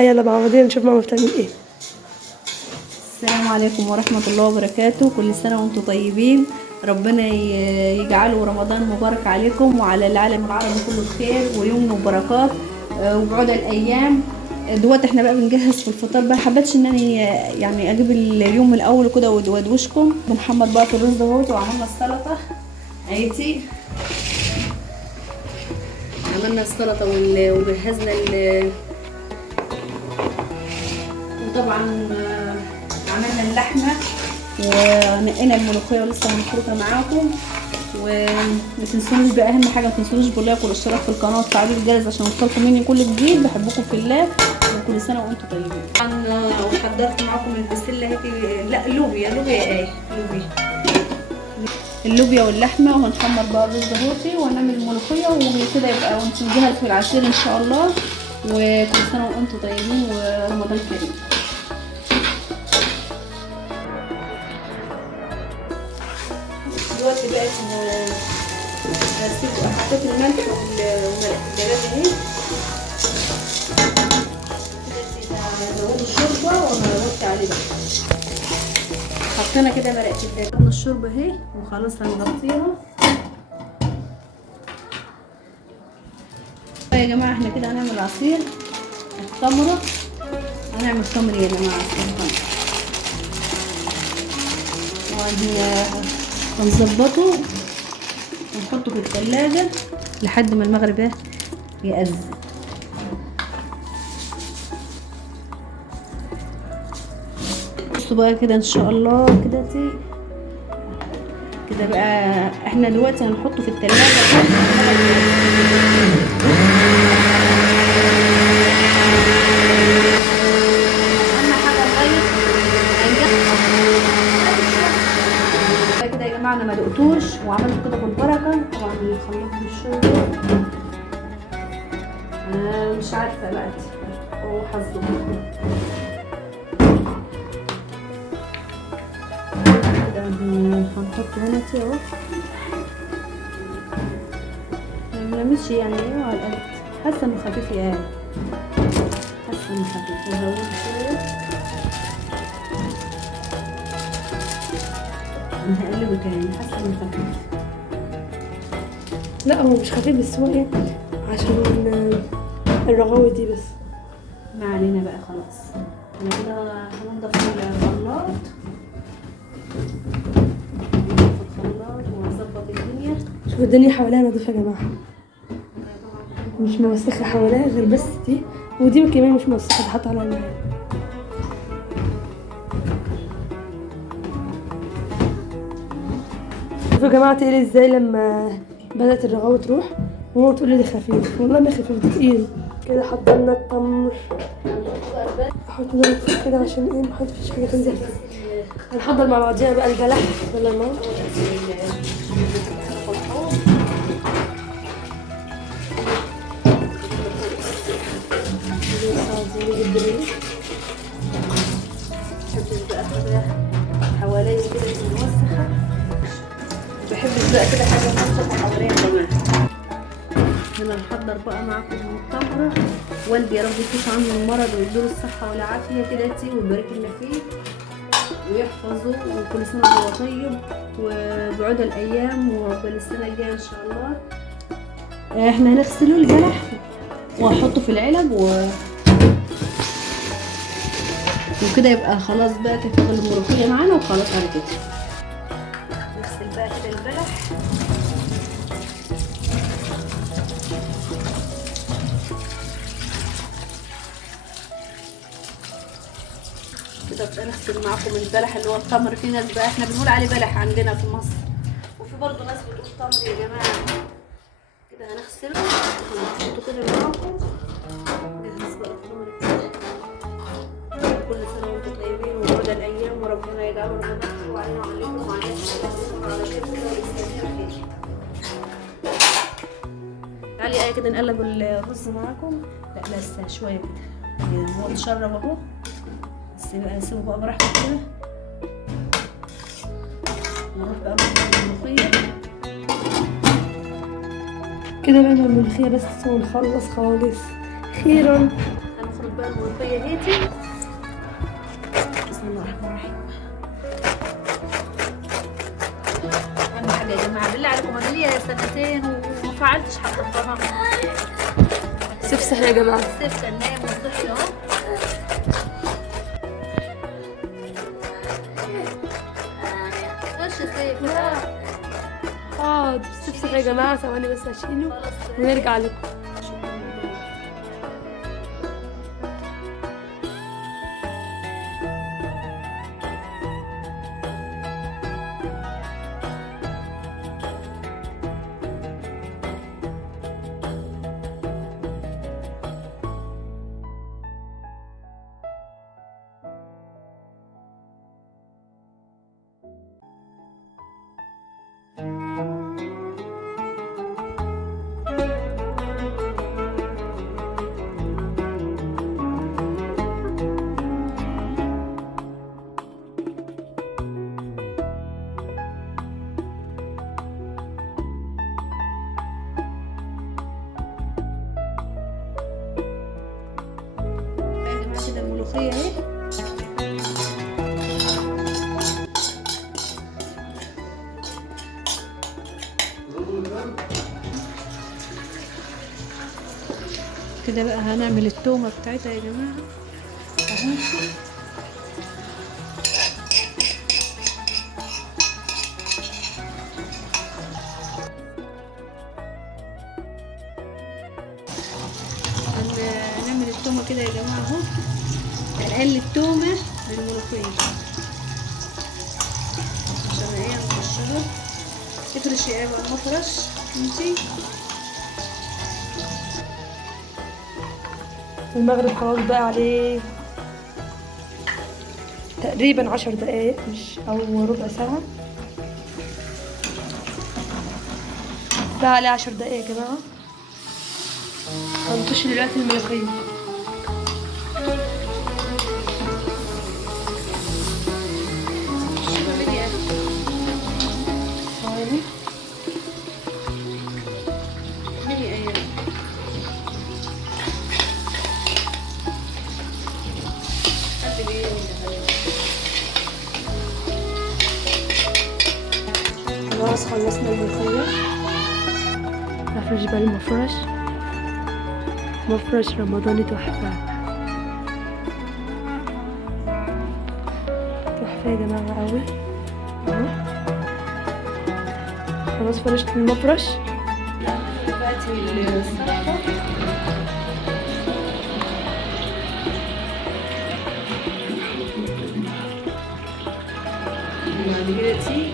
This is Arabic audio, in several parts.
يلا مع بعضينا نشوف ماما بتعمل ايه. السلام عليكم ورحمة الله وبركاته. كل سنة وانتم طيبين. ربنا يجعله رمضان مبارك عليكم وعلى العالم العربي كله بخير ويمن وبركات وبعود الايام. دلوقتي احنا بقى بنجهز في الفطار. بقى حبيتش ان انا يعني اجيب اليوم من الاول كده وادوشكم. بنحمر بقى في الرز اهوت وعملنا السلطة اهيتي. عملنا السلطة وجهزنا وطبعا عملنا اللحمة ونقينا الملوخية ولسه هنخرطها معاكم. وما تنسونوش بقى اهم حاجه ما تنسونوش باللايك والاشتراك في القناه وتفعيل الجرس عشان يوصلكم مني كل جديد. بحبكم في الله وكل سنه وانتم طيبين. طبعا وحضرت معاكم البسله هيك، لا اللوبيا ايه اللوبيا واللحمه. وهنحمر بقى الرز اهوتي وهنعمل الملوخيه وكده يبقى ونجهز في العشير ان شاء الله. وكل سنه وانتم طيبين ورمضان كريم. دلوقتي بقت حطيت الملح وملح الدجاج اهي. هزود الشوربه وهنغطي عليه بقى. حطينا كده مرقه الدجاج الشوربه اهي وخلاص هنغطيها. يا جماعه احنا كده هنعمل عصير التمره. هنعمل تمر يا جماعه، عصير تمر. هنظبطه ونحطه في الثلاجة لحد ما المغرب يأذن. بصوا بقى كده ان شاء الله كده بقى. احنا دلوقتي هنحطه في الثلاجة. انا ما دقتوش وعملت كده بالبركه. طبعا خلطت بالشوربه. انا مش عارفه بقى هو حظه كده. هنحط هنا اهو. ما بنعملش يعني ايه على القد. حاسه انه خفيف يعني. حاسه انه خفيف. هزود شويه. هقلبه تاني. حاسه انه خفيف. لا هو مش خفيف بس هو ايه عشان الرغاوي دي بس. ما علينا بقى خلاص. انا كده هنضف الخلاط وهظبط الدنيا. شوفوا الدنيا حواليها نضيفه يا جماعه، مش موسخه حواليها غير بس دي، ودي كمان مش موسخه حاطه على الماء. شوفوا يا جماعه تقيل ازاي لما بدات الرغاوه تروح. وماما بتقول لي دي خفيف، والله ما خفيف، دي تقيل. كده حطينا التمر. احط ده كده عشان ايه ما فيش حاجه تنزل فيه. هنحضر مع بعضينا بقى البلح. يلا يا ماما. حواليا كده موسخه. بحبش بقى كده حاجه موسخه حواليا كمان. هنا نحضر بقى معاكم التمر. والدي يا رب يكفي عنه المرض ويديله الصحه والعافيه كده ويبارك لنا فيه ويحفظه. وكل سنه وهو طيب وبعود الايام وقبل السنه الجايه ان شاء الله. احنا هنغسله البلح وهحطه في العلب وكده يبقى خلاص بقى كده الملوخيه معانا وخلاص على كده. نغسل بقى كده البلح. كده نغسل معاكم البلح اللي هو التمر. في ناس بقى احنا بنقول عليه بلح عندنا في مصر، وفي برضه ناس بتقول تمر يا جماعه. كده هنغسله ونحطه كده معاكم. نجهز بقى التمر بتاعنا. كل سنه وانتم طيبين وبعد الايام وربنا يجعله رمضان وعلينا وعليكم وعلى على خير كده ويستمر خير. تعالي كده نقلب الرز معاكم. لا لسه شويه كده. هو اتشرب اهو. سيبه بقى براحته كده. نروح بقى الملوخيه كده بقى الملوخيه بس ونخلص خالص اخيرا. هنخرج بقى الملوخيه هيتي. بسم الله الرحمن الرحيم. اهم حاجه يا جماعه بالله عليكم، انا ليا سنتين وما فعلتش حتى الطبخ. سفسح يا جماعه. السيف كان نايم وصحي اهو. خش سيف. سفسح يا جماعه، ثواني بس هشيله ونرجع لكم. كده الملوخيه اهي. كده بقى هنعمل التومه بتاعتها يا جماعه اهو. هنعمل التومه كده يا جماعه اهو. هنقل التومه بالملوخيه عشان هي مقشره. افرشي ايه بقى المفرش انتي. المغرب خلاص بقى عليه تقريبا 10 دقايق مش او ربع ساعة. بقى عليه 10 دقايق يا جماعة. هنطش دلوقتي الملوخية. ثواني. خلاص خلصنا الملوخية. هفرش بقى المفرش. مفرش رمضاني تحفة. تحفة يا جماعة أوي. اهو خلاص فرشت المفرش. دلوقتي السلطة. بعد كده تي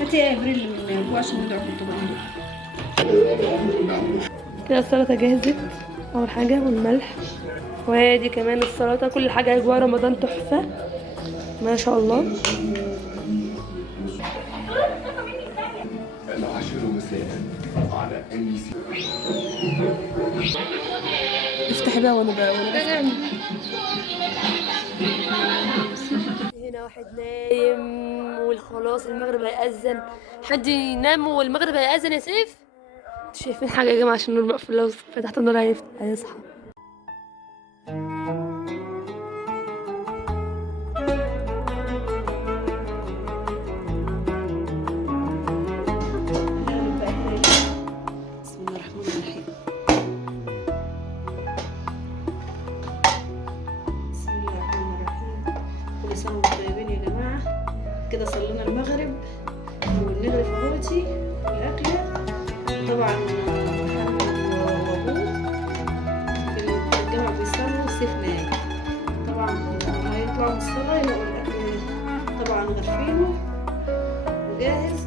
هاتي يا ابريل من جوه عشان ندعو في الطبق. كده السلطة جهزت أول حاجة، والملح، وادي كمان السلطة. كل حاجة أجواء رمضان تحفة ما شاء الله. العاشر مساء على NBC. افتحي بقى وانا هنا واحد نايم والخلاص المغرب هيأذن. حد ينام والمغرب هيأذن يا سيف؟ انتوا شايفين حاجة يا جماعة؟ عشان النور مقفول، لو فتحت النور هيصحى. بسم الله الرحمن الرحيم. بسم الله الرحمن الرحيم. كل سنة وانتم طيبين يا جماعة. كده صلينا المغرب ونغرف اهوتي الأكلة. طبعا محمد وابوه في الجامع بيصلوا السيف نايم. طبعا لما يطلعوا من الصلاة يلاقوا الأكل طبعا غرفينه وجاهز.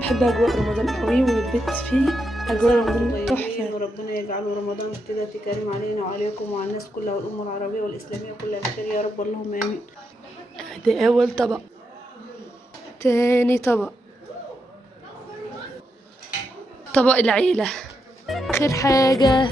بحب أجواء رمضان قوي والبيت فيه أجواء رمضان تحفة. وربنا يجعله رمضان ابتدائي كريم علينا وعليكم وعلى الناس كلها والأمة العربية والإسلامية كلها بخير يا رب، اللهم آمين. ده أول طبق. تاني طبق. طبق العيلة. آخر حاجة